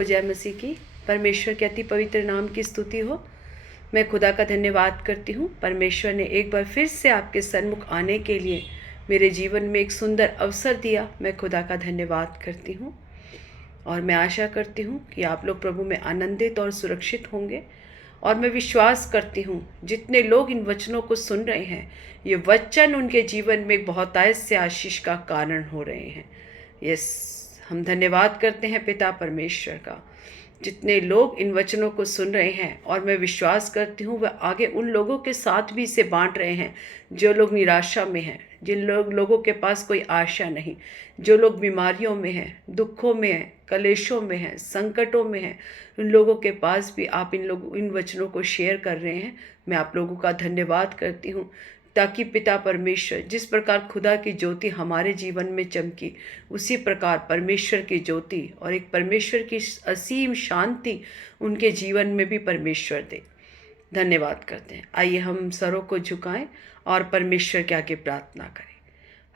जय मसीह की। परमेश्वर के अति पवित्र नाम की स्तुति हो। मैं खुदा का धन्यवाद करती हूँ। परमेश्वर ने एक बार फिर से आपके सन्मुख आने के लिए मेरे जीवन में एक सुंदर अवसर दिया। मैं खुदा का धन्यवाद करती हूँ और मैं आशा करती हूँ कि आप लोग प्रभु में आनंदित और सुरक्षित होंगे। और मैं विश्वास करती हूँ जितने लोग इन वचनों को सुन रहे हैं, ये वचन उनके जीवन में एक बहुतायत से आशीष का कारण हो रहे हैं। यस, हम धन्यवाद करते हैं पिता परमेश्वर का, जितने लोग इन वचनों को सुन रहे हैं। और मैं विश्वास करती हूँ वह आगे उन लोगों के साथ भी इसे बांट रहे हैं जो लोग निराशा में हैं, जिन लोगों के पास कोई आशा नहीं, जो लोग बीमारियों में हैं, दुखों में हैं, कलेशों में हैं, संकटों में हैं। उन लोगों के पास भी आप इन वचनों को शेयर कर रहे हैं। मैं आप लोगों का धन्यवाद करती हूँ, ताकि पिता परमेश्वर जिस प्रकार खुदा की ज्योति हमारे जीवन में चमकी, उसी प्रकार परमेश्वर की ज्योति और एक परमेश्वर की असीम शांति उनके जीवन में भी परमेश्वर दे। धन्यवाद करते हैं। आइए हम सरों को झुकाएं और परमेश्वर के आगे प्रार्थना करें।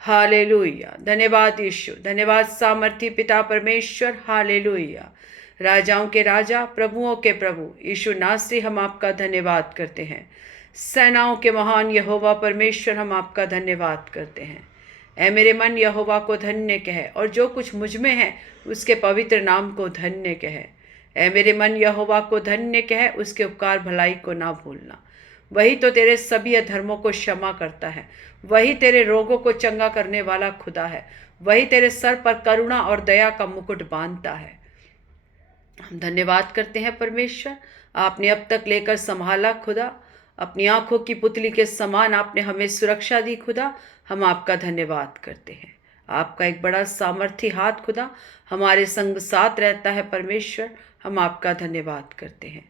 हालेलुया। धन्यवाद यीशु, धन्यवाद सामर्थी पिता परमेश्वर। हालेलुया। राजाओं के राजा, प्रभुओं के प्रभु यीशु नासरी, हम आपका धन्यवाद करते हैं। सेनाओं के महान यहोवा परमेश्वर, हम आपका धन्यवाद करते हैं। ऐ मेरे मन यहोवा को धन्य कहे, और जो कुछ मुझ में है उसके पवित्र नाम को धन्य कहे। ऐ मेरे मन यहोवा को धन्य कहे, उसके उपकार भलाई को ना भूलना। वही तो तेरे सभी अधर्मों को क्षमा करता है, वही तेरे रोगों को चंगा करने वाला खुदा है, वही तेरे सर पर करुणा और दया का मुकुट बांधता है। हम धन्यवाद करते हैं परमेश्वर, आपने अब तक लेकर संभाला खुदा। अपनी आंखों की पुतली के समान आपने हमें सुरक्षा दी खुदा। हम आपका धन्यवाद करते हैं। आपका एक बड़ा सामर्थी हाथ खुदा हमारे संग साथ रहता है परमेश्वर। हम आपका धन्यवाद करते हैं।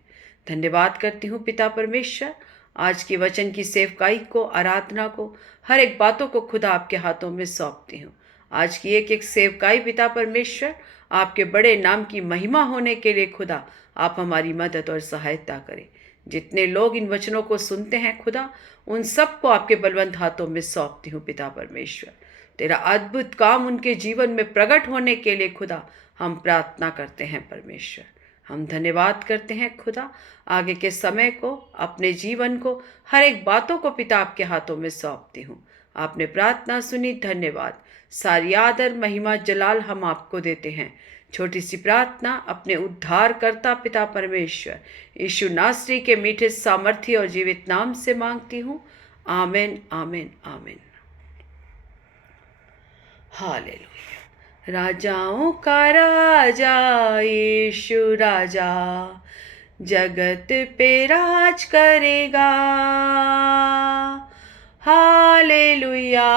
धन्यवाद करती हूँ पिता परमेश्वर, आज की वचन की सेवकाई को, आराधना को, हर एक बातों को खुदा आपके हाथों में सौंपती हूँ। आज की एक एक सेवकाई पिता परमेश्वर, आपके बड़े नाम की महिमा होने के लिए खुदा आप हमारी मदद और सहायता करें। जितने लोग इन वचनों को सुनते हैं खुदा, उन सबको आपके बलवंत हाथों में सौंपती हूँ पिता परमेश्वर। तेरा अद्भुत काम उनके जीवन में प्रकट होने के लिए खुदा हम प्रार्थना करते हैं परमेश्वर। हम धन्यवाद करते हैं खुदा, आगे के समय को, अपने जीवन को, हर एक बातों को पिता आपके हाथों में सौंपती हूँ। आपने प्रार्थना सुनी, धन्यवाद। सारी आदर महिमा जलाल हम आपको देते हैं। छोटी सी प्रार्थना अपने उद्धारकर्ता पिता परमेश्वर यीशु नासरी के मीठे सामर्थ्य और जीवित नाम से मांगती हूँ। आमीन, आमीन, आमीन। हालेलुया। राजाओं का राजा यीशु राजा, जगत पे राज करेगा। हालेलुया,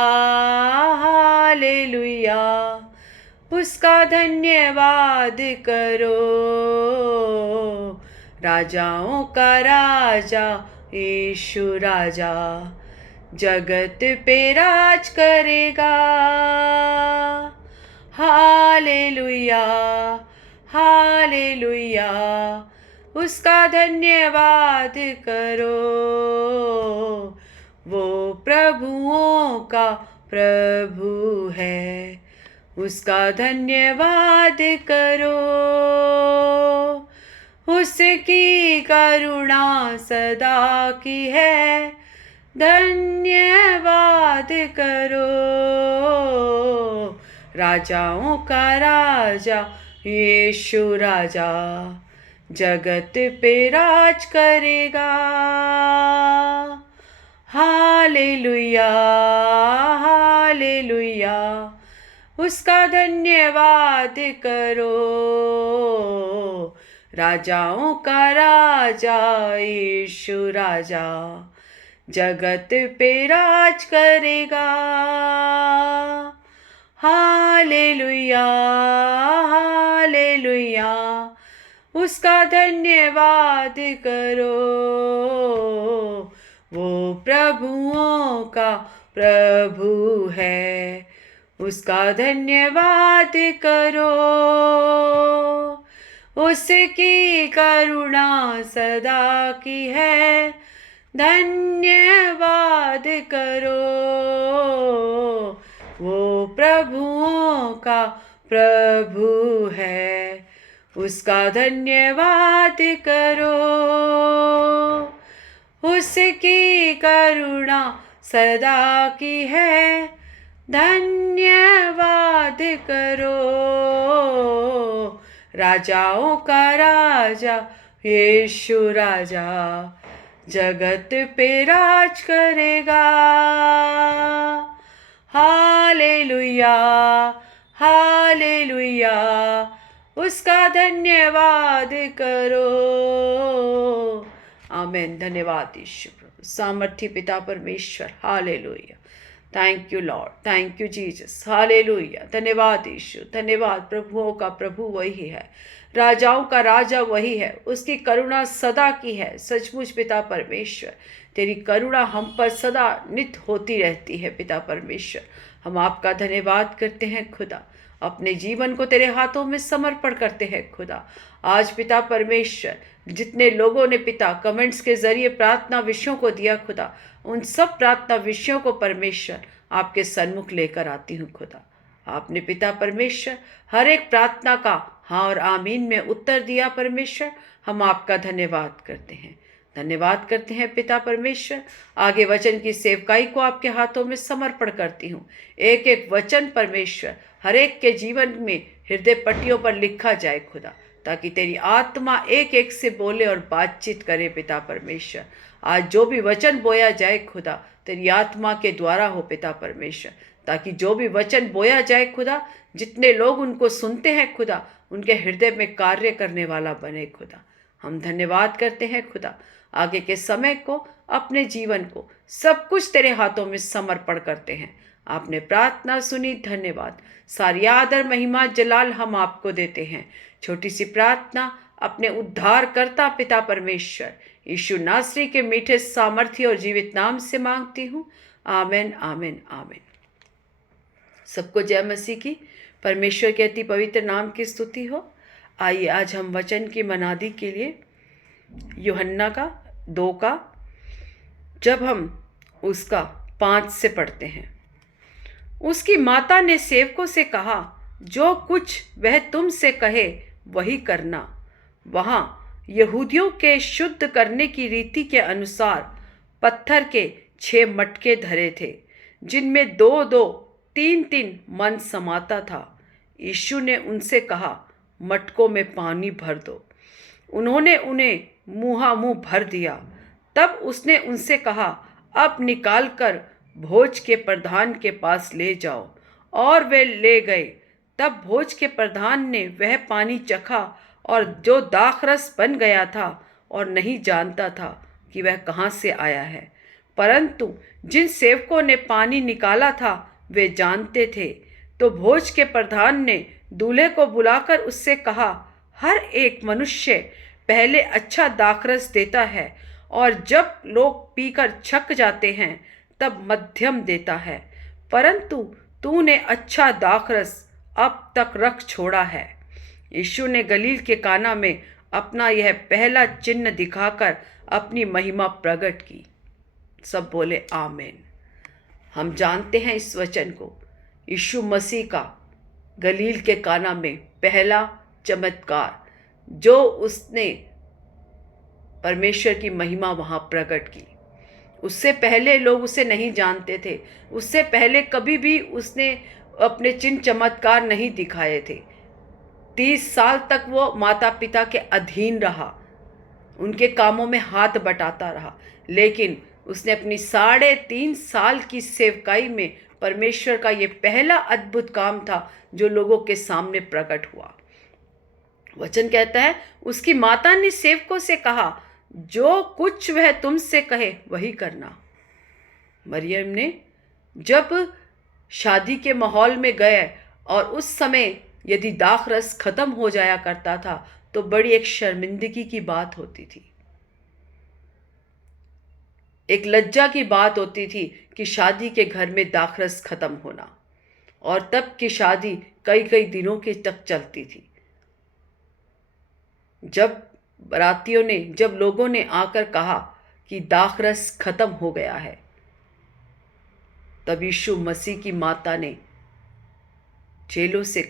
हालेलुया, उसका धन्यवाद करो। राजाओं का राजा यीशु राजा, जगत पे राज करेगा। हालेलुया, हालेलुया, उसका धन्यवाद करो। वो प्रभुओं का प्रभु है, उसका धन्यवाद करो। उसकी करुणा सदा की है, धन्यवाद करो। राजाओं का राजा यीशु राजा, जगत पे राज करेगा। हालेलुया, हालेलुया, उसका धन्यवाद करो। राजाओं का राजा यीशु राजा, जगत पे राज करेगा। हालेलुया, हालेलुया, उसका धन्यवाद करो। वो प्रभुओं का प्रभु है, उसका धन्यवाद करो। उसकी करुणा सदा की है, धन्यवाद करो। वो प्रभुओं का प्रभु है, उसका धन्यवाद करो। उसकी करुणा सदा की है, धन्यवाद करो। राजाओं का राजा यीशु राजा जगत पे राज करेगा। हालेलुया, हालेलुया, उसका धन्यवाद करो। आमेन। धन्यवाद यीशु प्रभु, सामर्थ्य पिता परमेश्वर। Hallelujah. Thank you Lord, thank you Jesus. Hallelujah. धन्यवाद यीशु, धन्यवाद। प्रभुओं का प्रभु वही है, राजाओं का राजा वही है, उसकी करुणा सदा की है। सचमुच पिता परमेश्वर, तेरी करुणा हम पर सदा नित होती रहती है। पिता परमेश्वर, हम आपका धन्यवाद करते हैं खुदा, अपने जीवन को तेरे हाथों में समर्पण करते हैं खुदा। आज पिता परमेश्वर, जितने लोगों ने पिता कमेंट्स के जरिए प्रार्थना विषयों को दिया खुदा, उन सब प्रार्थना विषयों को परमेश्वर आपके सन्मुख लेकर आती हूँ खुदा। आपने पिता परमेश्वर हर एक प्रार्थना का हाँ और आमीन में उत्तर दिया परमेश्वर। हम आपका धन्यवाद करते हैं, धन्यवाद करते हैं पिता परमेश्वर। आगे वचन की सेवकाई को आपके हाथों में समर्पण करती हूँ। एक एक वचन परमेश्वर हर एक के जीवन में हृदय पट्टियों पर लिखा जाए खुदा, ताकि तेरी आत्मा एक एक से बोले और बातचीत करे पिता परमेश्वर। आज जो भी वचन बोया जाए खुदा, तेरी आत्मा के द्वारा हो पिता परमेश्वर, ताकि जो भी वचन बोया जाए खुदा, जितने लोग उनको सुनते हैं खुदा, उनके हृदय में कार्य करने वाला बने खुदा। हम धन्यवाद करते हैं खुदा। आगे के समय को, अपने जीवन को, सब कुछ तेरे हाथों में समर्पण करते हैं। आपने प्रार्थना सुनी, धन्यवाद। सारी आदर महिमा जलाल हम आपको देते हैं। छोटी सी प्रार्थना अपने उद्धारकर्ता पिता परमेश्वर यीशु नासरी के मीठे सामर्थ्य और जीवित नाम से मांगती हूँ। आमेन, आमेन, आमेन। सबको जय मसीह की। परमेश्वर के अति पवित्र नाम की स्तुति हो। आइए आज हम वचन की मनादी के लिए यूहन्ना का 2 का, जब हम उसका 5 से पढ़ते हैं। उसकी माता ने सेवकों से कहा, जो कुछ वह तुमसे कहे वही करना। वहाँ यहूदियों के शुद्ध करने की रीति के अनुसार पत्थर के 6 मटके धरे थे, जिनमें 2-2, 3-3 मन समाता था। यीशु ने उनसे कहा, मटकों में पानी भर दो। उन्होंने उन्हें मुँहामुँह भर दिया। तब उसने उनसे कहा, अब निकालकर भोज के प्रधान के पास ले जाओ। और वे ले गए। तब भोज के प्रधान ने वह पानी चखा, और जो दाखरस बन गया था, और नहीं जानता था कि वह कहाँ से आया है। परंतु जिन सेवकों ने पानी निकाला था वे जानते थे। तो भोज के प्रधान ने दूल्हे को बुलाकर उससे कहा, हर एक मनुष्य पहले अच्छा दाखरस देता है, और जब लोग पीकर छक जाते हैं तब मध्यम देता है, परंतु तूने अच्छा दाखरस अब तक रख छोड़ा है। यीशु ने गलील के काना में अपना यह पहला चिन्ह दिखाकर अपनी महिमा प्रकट की। सब बोले आमेन। हम जानते हैं इस वचन को, यीशु मसीह का गलील के काना में पहला चमत्कार, जो उसने परमेश्वर की महिमा वहाँ प्रकट की। उससे पहले लोग उसे नहीं जानते थे। उससे पहले कभी भी उसने अपने चिन्ह चमत्कार नहीं दिखाए थे। 30 साल तक वो माता पिता के अधीन रहा, उनके कामों में हाथ बटाता रहा। लेकिन उसने अपनी 3.5 साल की सेवकाई में परमेश्वर का ये पहला अद्भुत काम था जो लोगों के सामने प्रकट हुआ। वचन कहता है, उसकी माता ने सेवकों से कहा, जो कुछ वह तुमसे कहे वही करना। मरियम ने जब शादी के माहौल में गए, और उस समय यदि दाखरस खत्म हो जाया करता था तो बड़ी एक शर्मिंदगी की बात होती थी, एक लज्जा की बात होती थी कि शादी के घर में दाखरस खत्म होना। और तब की शादी कई कई दिनों के तक चलती थी। जब बारातियों ने, जब लोगों ने आकर कहा कि दाखरस खत्म हो गया है, तब यीशु मसीह की माता ने चेलों से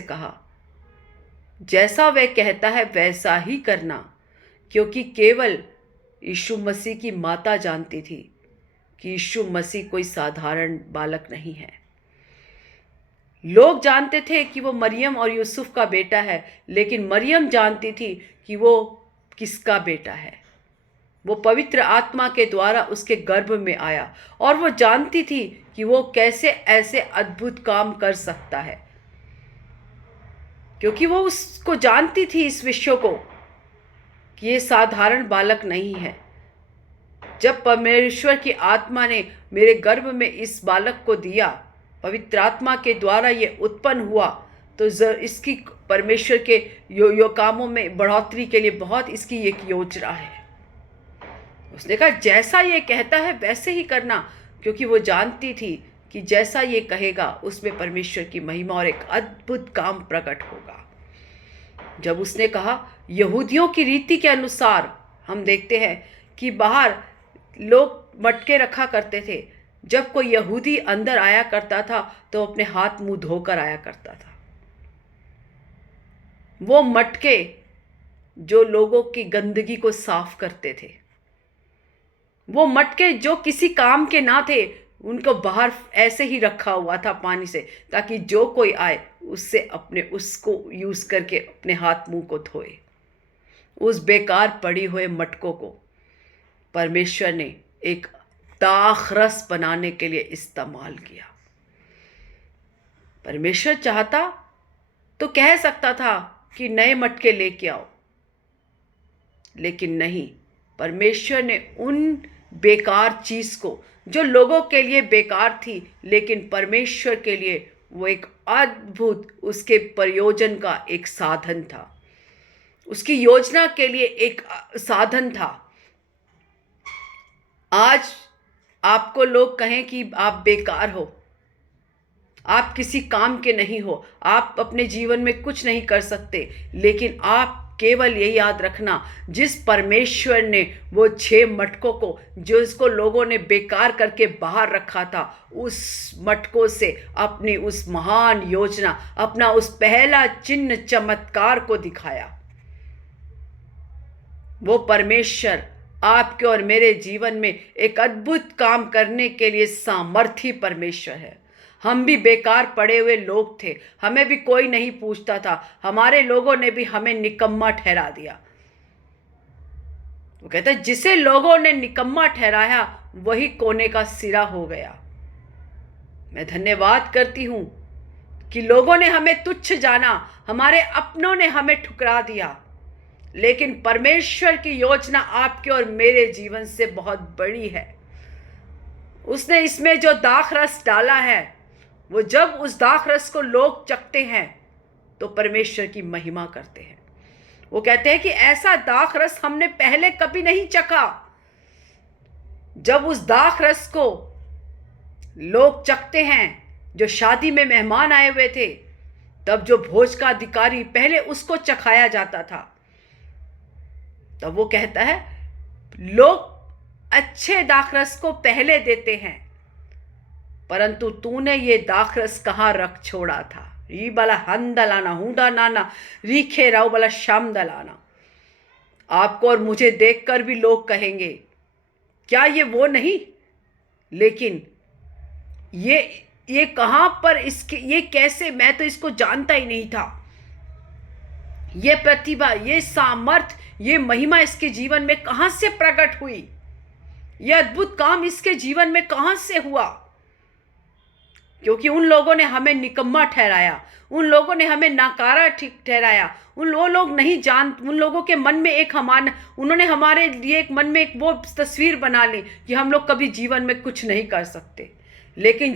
कहा, जैसा वह कहता है वैसा ही करना, क्योंकि केवल यीशु मसीह की माता जानती थी कि यीशु मसीह कोई साधारण बालक नहीं है। लोग जानते थे कि वो मरियम और यूसुफ का बेटा है, लेकिन मरियम जानती थी कि वो किसका बेटा है। वो पवित्र आत्मा के द्वारा उसके गर्भ में आया और वो जानती थी कि वो कैसे ऐसे अद्भुत काम कर सकता है, क्योंकि वो उसको जानती थी, इस विषय को, कि ये साधारण बालक नहीं है। जब परमेश्वर की आत्मा ने मेरे गर्भ में इस बालक को दिया, पवित्र आत्मा के द्वारा ये उत्पन्न हुआ, तो इसकी परमेश्वर के यो कामों में बढ़ोतरी के लिए बहुत इसकी एक योजना है। उसने कहा जैसा ये कहता है वैसे ही करना, क्योंकि वो जानती थी कि जैसा ये कहेगा उसमें परमेश्वर की महिमा और एक अद्भुत काम प्रकट होगा। जब उसने कहा, यहूदियों की रीति के अनुसार हम देखते हैं कि बाहर लोग मटके रखा करते थे। जब कोई यहूदी अंदर आया करता था तो अपने हाथ मुंह धोकर आया करता था। वो मटके जो लोगों की गंदगी को साफ करते थे, वो मटके जो किसी काम के ना थे, उनको बाहर ऐसे ही रखा हुआ था पानी से, ताकि जो कोई आए उसको यूज करके अपने हाथ मुंह को धोए। उस बेकार पड़ी हुए मटकों को परमेश्वर ने एक दाखरस बनाने के लिए इस्तेमाल किया। परमेश्वर चाहता तो कह सकता था कि नए मटके लेके आओ, लेकिन नहीं, परमेश्वर ने उन बेकार चीज को, जो लोगों के लिए बेकार थी लेकिन परमेश्वर के लिए वो एक अद्भुत, उसके प्रयोजन का एक साधन था, उसकी योजना के लिए एक साधन था। आज आपको लोग कहें कि आप बेकार हो, आप किसी काम के नहीं हो, आप अपने जीवन में कुछ नहीं कर सकते, लेकिन आप केवल यही याद रखना, जिस परमेश्वर ने वो 6 मटकों को, जो इसको लोगों ने बेकार करके बाहर रखा था, उस मटकों से अपनी उस महान योजना, अपना उस पहला चिन्ह चमत्कार को दिखाया। वो परमेश्वर आपके और मेरे जीवन में एक अद्भुत काम करने के लिए सामर्थी परमेश्वर है। हम भी बेकार पड़े हुए लोग थे, हमें भी कोई नहीं पूछता था, हमारे लोगों ने भी हमें निकम्मा ठहरा दिया। वो कहते हैं जिसे लोगों ने निकम्मा ठहराया वही कोने का सिरा हो गया। मैं धन्यवाद करती हूं कि लोगों ने हमें तुच्छ जाना, हमारे अपनों ने हमें ठुकरा दिया, लेकिन परमेश्वर की योजना आपके और मेरे जीवन से बहुत बड़ी है। उसने इसमें जो दाखरस डाला है, वो जब उस दाखरस को लोग चखते हैं तो परमेश्वर की महिमा करते हैं। वो कहते हैं कि ऐसा दाखरस हमने पहले कभी नहीं चखा। जब उस दाखरस को लोग चखते हैं, जो शादी में मेहमान आए हुए थे, तब जो भोज का अधिकारी, पहले उसको चखाया जाता था। तब वो कहता है लोग अच्छे दाखरस को पहले देते हैं, परंतु तूने ये दाखरस कहाँ रख छोड़ा था। री बला हंदलाना हुडा नाना रीखे राव बला शाम दलाना। आपको और मुझे देखकर भी लोग कहेंगे क्या ये वो नहीं, लेकिन ये कहाँ पर, इसके ये कैसे, मैं तो इसको जानता ही नहीं था। ये प्रतिभा, ये सामर्थ, ये महिमा इसके जीवन में कहाँ से प्रकट हुई, ये अद्भुत काम इसके जीवन में कहाँ से हुआ। क्योंकि उन लोगों ने हमें निकम्मा ठहराया, उन लोगों ने हमें नाकारा ठहराया, वो लोग नहीं उन लोगों के मन में उन्होंने हमारे लिए एक मन में एक वो तस्वीर बना ली कि हम लोग कभी जीवन में कुछ नहीं कर सकते। लेकिन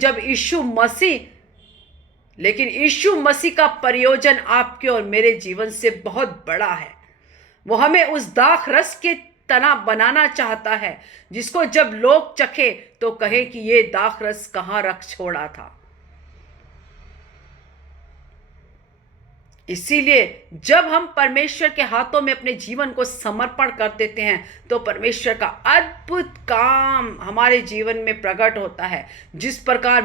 यीशु मसीह का प्रयोजन आपके और मेरे जीवन से बहुत बड़ा है। वो हमें उस दाखरस के तना बनाना चाहता है, जिसको जब लोग चखे तो कहे कि ये दाखरस कहाँ रख छोड़ा था। इसीलिए जब हम परमेश्वर के हाथों में अपने जीवन को समर्पण कर देते हैं तो परमेश्वर का अद्भुत काम हमारे जीवन में प्रकट होता है। जिस प्रकार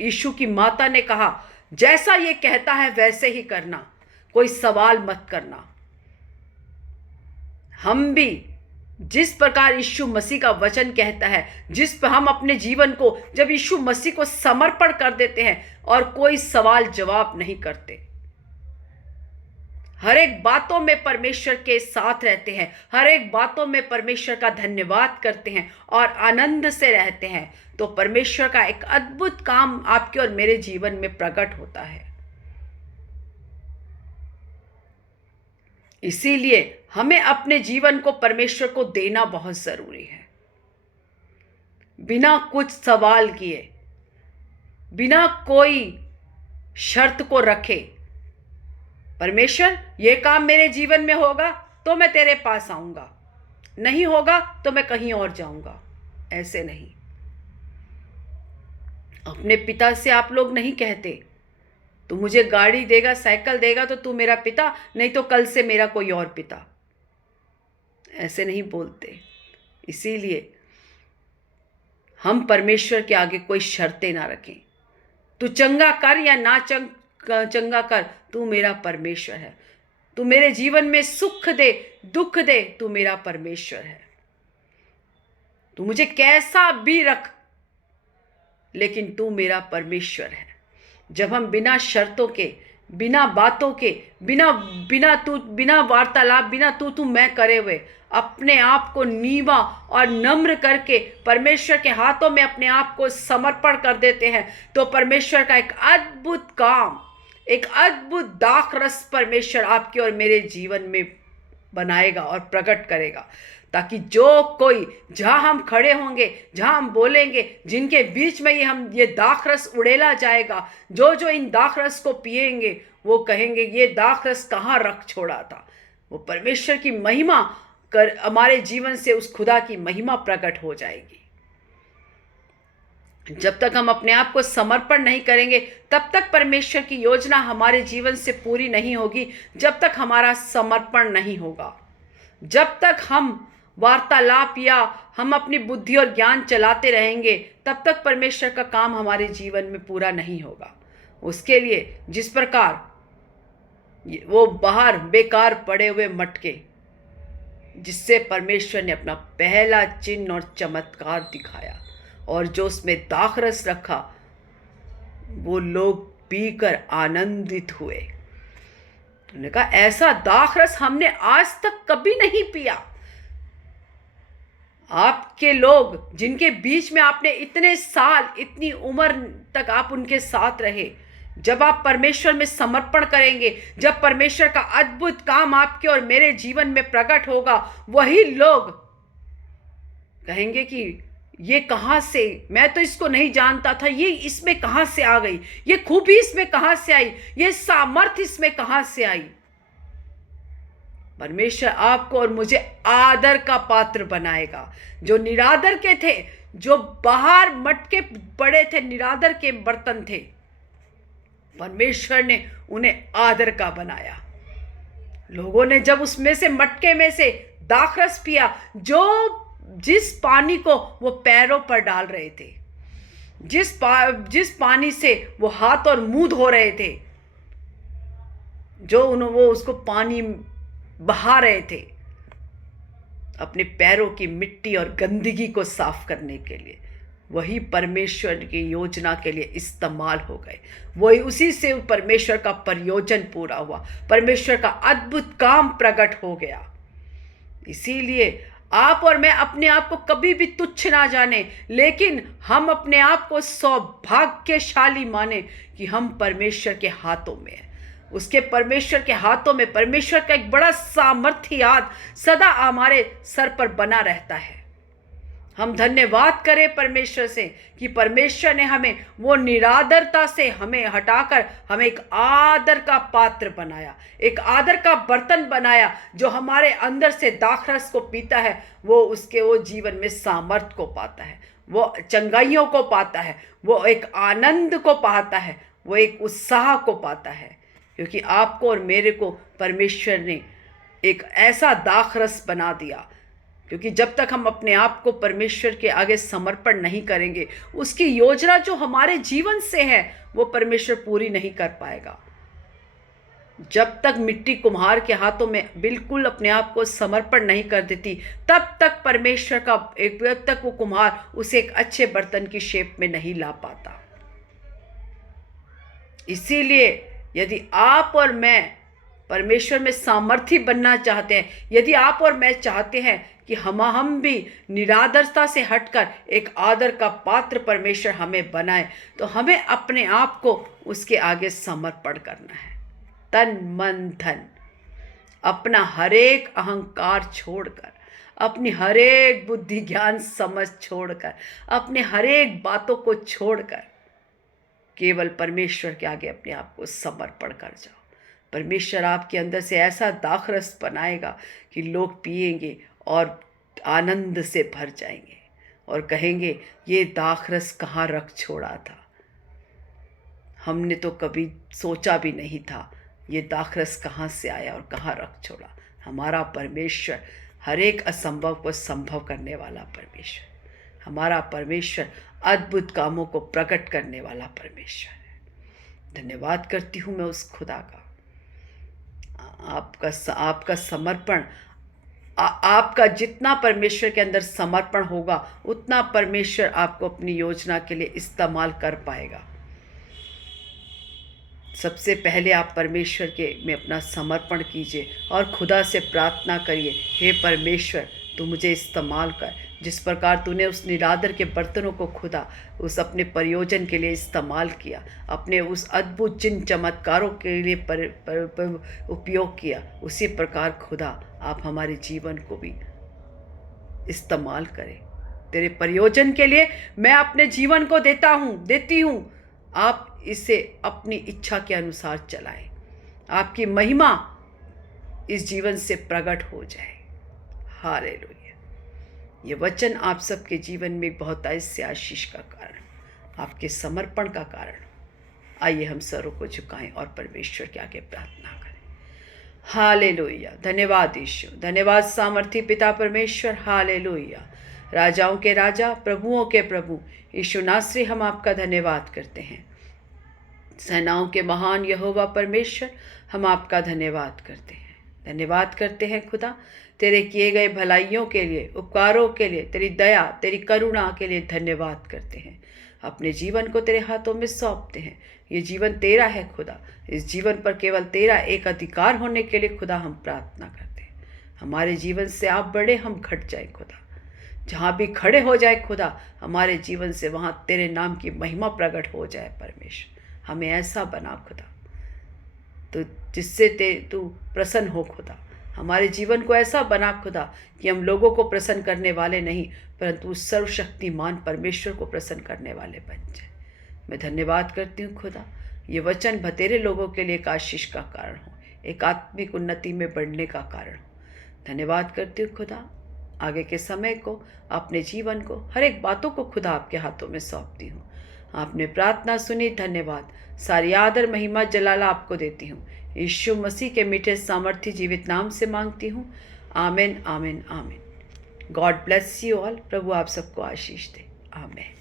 यीशु की माता ने कहा जैसा ये कहता है वैसे ही करना, कोई सवाल मत करना। हम भी जिस प्रकार यीशु मसीह का वचन कहता है, जिस पर हम अपने जीवन को जब यीशु मसीह को समर्पण कर देते हैं और कोई सवाल जवाब नहीं करते, हर एक बातों में परमेश्वर के साथ रहते हैं, हर एक बातों में परमेश्वर का धन्यवाद करते हैं और आनंद से रहते हैं, तो परमेश्वर का एक अद्भुत काम आपके और मेरे जीवन में प्रकट होता है। इसीलिए हमें अपने जीवन को परमेश्वर को देना बहुत जरूरी है, बिना कुछ सवाल किए, बिना कोई शर्त को रखे। परमेश्वर, ये काम मेरे जीवन में होगा तो मैं तेरे पास आऊंगा, नहीं होगा तो मैं कहीं और जाऊंगा। ऐसे नहीं। अपने पिता से आप लोग नहीं कहते तू मुझे गाड़ी देगा, साइकिल देगा तो तू मेरा पिता, नहीं तो कल से मेरा कोई और पिता। ऐसे नहीं बोलते। इसीलिए हम परमेश्वर के आगे कोई शर्तें ना रखें। तू चंगा कर या ना चंगा कर, तू मेरा परमेश्वर है। तू मेरे जीवन में सुख दे, दुख दे, तू मेरा परमेश्वर है। तू मुझे कैसा भी रख, लेकिन तू मेरा परमेश्वर है। जब हम बिना शर्तों के, बिना बातों के, बिना वार्तालाप, बिना तू मैं करे हुए अपने आप को नीवा और नम्र करके परमेश्वर के हाथों में अपने आप को समर्पण कर देते हैं, तो परमेश्वर का एक अद्भुत काम, एक अद्भुत दाखरस परमेश्वर आपके और मेरे जीवन में बनाएगा और प्रकट करेगा, ताकि जो कोई, जहां हम खड़े होंगे, जहां हम बोलेंगे, जिनके बीच में ये दाखरस उड़ेला जाएगा, जो इन दाखरस को पिएंगे वो कहेंगे ये दाखरस कहाँ रख छोड़ा था। वो परमेश्वर की महिमा कर हमारे जीवन से उस खुदा की महिमा प्रकट हो जाएगी। जब तक हम अपने आप को समर्पण नहीं करेंगे, तब तक परमेश्वर की योजना हमारे जीवन से पूरी नहीं होगी। जब तक हमारा समर्पण नहीं होगा, जब तक हम वार्तालाप या हम अपनी बुद्धि और ज्ञान चलाते रहेंगे, तब तक परमेश्वर का काम हमारे जीवन में पूरा नहीं होगा। उसके लिए जिस प्रकार वो बाहर बेकार पड़े हुए मटके, जिससे परमेश्वर ने अपना पहला चिन्ह और चमत्कार दिखाया, और जो उसमें दाखरस रखा, वो लोग पीकर आनंदित हुए। उन्होंने कहा ऐसा दाखरस हमने आज तक कभी नहीं पिया। आपके लोग जिनके बीच में आपने इतने साल, इतनी उम्र तक आप उनके साथ रहे, जब आप परमेश्वर में समर्पण करेंगे, जब परमेश्वर का अद्भुत काम आपके और मेरे जीवन में प्रकट होगा, वही लोग कहेंगे कि ये कहाँ से, मैं तो इसको नहीं जानता था, ये इसमें कहाँ से आ गई, ये खूबी इसमें कहाँ से आई, ये सामर्थ्य इसमें कहाँ से आई। परमेश्वर आपको और मुझे आदर का पात्र बनाएगा। जो निरादर के थे, जो बाहर मटके पड़े थे, निरादर के बर्तन थे, परमेश्वर ने उन्हें आदर का बनाया। लोगों ने जब उसमें से, मटके में से दाखरस पिया, जिस पानी को वो पैरों पर डाल रहे थे, जिस पानी से वो हाथ और मुंह धो रहे थे, वो उसको पानी बहा रहे थे अपने पैरों की मिट्टी और गंदगी को साफ करने के लिए, वही परमेश्वर की योजना के लिए इस्तेमाल हो गए। वही उसी से परमेश्वर का प्रयोजन पूरा हुआ, परमेश्वर का अद्भुत काम प्रकट हो गया। इसीलिए आप और मैं अपने आप को कभी भी तुच्छ ना जाने, लेकिन हम अपने आप को सौभाग्यशाली माने कि हम परमेश्वर के हाथों में हैं। उसके परमेश्वर के हाथों में परमेश्वर का एक बड़ा सामर्थ्य याद सदा हमारे सर पर बना रहता है। हम धन्यवाद करें परमेश्वर से कि परमेश्वर ने हमें वो निरादरता से हमें हटाकर हमें एक आदर का पात्र बनाया, एक आदर का बर्तन बनाया। जो हमारे अंदर से दाखरस को पीता है, वो जीवन में सामर्थ को पाता है, वो चंगाइयों को पाता है, वो एक आनंद को पाता है, वो एक उत्साह को पाता है। क्योंकि आपको और मेरे को परमेश्वर ने एक ऐसा दाखरस बना दिया। क्योंकि जब तक हम अपने आप को परमेश्वर के आगे समर्पण नहीं करेंगे, उसकी योजना जो हमारे जीवन से है वो परमेश्वर पूरी नहीं कर पाएगा। जब तक मिट्टी कुम्हार के हाथों में बिल्कुल अपने आप को समर्पण नहीं कर देती, तब तक परमेश्वर का जब तक वो कुम्हार उसे एक अच्छे बर्तन की शेप में नहीं ला पाता। इसीलिए यदि आप और मैं परमेश्वर में सामर्थी बनना चाहते हैं, यदि आप और मैं चाहते हैं कि हम भी निरादरता से हटकर एक आदर का पात्र परमेश्वर हमें बनाए, तो हमें अपने आप को उसके आगे समर्पण करना है। तन मन धन, अपना हरेक अहंकार छोड़कर, अपनी हरेक बुद्धि ज्ञान समझ छोड़कर, अपने हरेक बातों को छोड़कर केवल परमेश्वर के आगे अपने आप को समर्पण कर जाओ। परमेश्वर आपके अंदर से ऐसा दाखरस बनाएगा कि लोग पिएंगे और आनंद से भर जाएंगे और कहेंगे, ये दाखरस कहाँ रख छोड़ा था, हमने तो कभी सोचा भी नहीं था, ये दाखरस कहाँ से आया और कहाँ रख छोड़ा। हमारा परमेश्वर हर एक असंभव को संभव करने वाला परमेश्वर, हमारा परमेश्वर अद्भुत कामों को प्रकट करने वाला परमेश्वर है। धन्यवाद करती हूँ मैं उस खुदा का। आपका समर्पण, आपका जितना परमेश्वर के अंदर समर्पण होगा, उतना परमेश्वर आपको अपनी योजना के लिए इस्तेमाल कर पाएगा। सबसे पहले आप परमेश्वर के में अपना समर्पण कीजिए और खुदा से प्रार्थना करिए, हे परमेश्वर तू मुझे इस्तेमाल कर। जिस प्रकार तूने उस निरादर के बर्तनों को खुदा उस अपने प्रयोजन के लिए इस्तेमाल किया, अपने उस अद्भुत चिन्ह चमत्कारों के लिए उपयोग किया, उसी प्रकार खुदा आप हमारे जीवन को भी इस्तेमाल करें। तेरे प्रयोजन के लिए मैं अपने जीवन को देती हूँ। आप इसे अपनी इच्छा के अनुसार चलाएं, आपकी महिमा इस जीवन से प्रकट हो जाए। हालेलुया। ये वचन आप सबके जीवन में बहुत ऐसे आशीष का कारण, आपके समर्पण का कारण। आइए हम सरों को झुकाएं और परमेश्वर के आगे प्रार्थना करें। हालेलुया। धन्यवाद यीशु, धन्यवाद सामर्थी पिता परमेश्वर। हालेलुया। राजाओं के राजा, प्रभुओं के प्रभु यीशु नासरी, हम आपका धन्यवाद करते हैं। सेनाओं के महान यहोवा परमेश्वर, हम आपका धन्यवाद करते हैं। धन्यवाद करते हैं खुदा, तेरे किए गए भलाइयों के लिए, उपकारों के लिए, तेरी दया, तेरी करुणा के लिए धन्यवाद करते हैं। अपने जीवन को तेरे हाथों में सौंपते हैं। ये जीवन तेरा है खुदा, इस जीवन पर केवल तेरा एक अधिकार होने के लिए खुदा हम प्रार्थना करते हैं। हमारे जीवन से आप बड़े, हम घट जाए खुदा। जहाँ भी खड़े हो जाए खुदा, हमारे जीवन से वहाँ तेरे नाम की महिमा प्रकट हो जाए परमेश्वर। हमें ऐसा बना खुदा तो जिससे तू प्रसन्न हो खुदा। हमारे जीवन को ऐसा बना खुदा कि हम लोगों को प्रसन्न करने वाले नहीं, परंतु सर्वशक्तिमान परमेश्वर को प्रसन्न करने वाले बन जाए। मैं धन्यवाद करती हूँ खुदा, ये वचन भतेरे लोगों के लिए एक आशीष का कारण हो, एक आत्मिक उन्नति में बढ़ने का कारण हो। धन्यवाद करती हूँ खुदा, आगे के समय को, अपने जीवन को, हर एक बातों को खुदा आपके हाथों में सौंपती हूँ। आपने प्रार्थना सुनी, धन्यवाद। सारी आदर महिमा जलाला आपको देती हूँ। यीशु मसीह के मीठे सामर्थ्य जीवित नाम से मांगती हूँ। आमीन, आमीन, आमीन। God bless you all. प्रभु आप सबको आशीष दे। आमीन।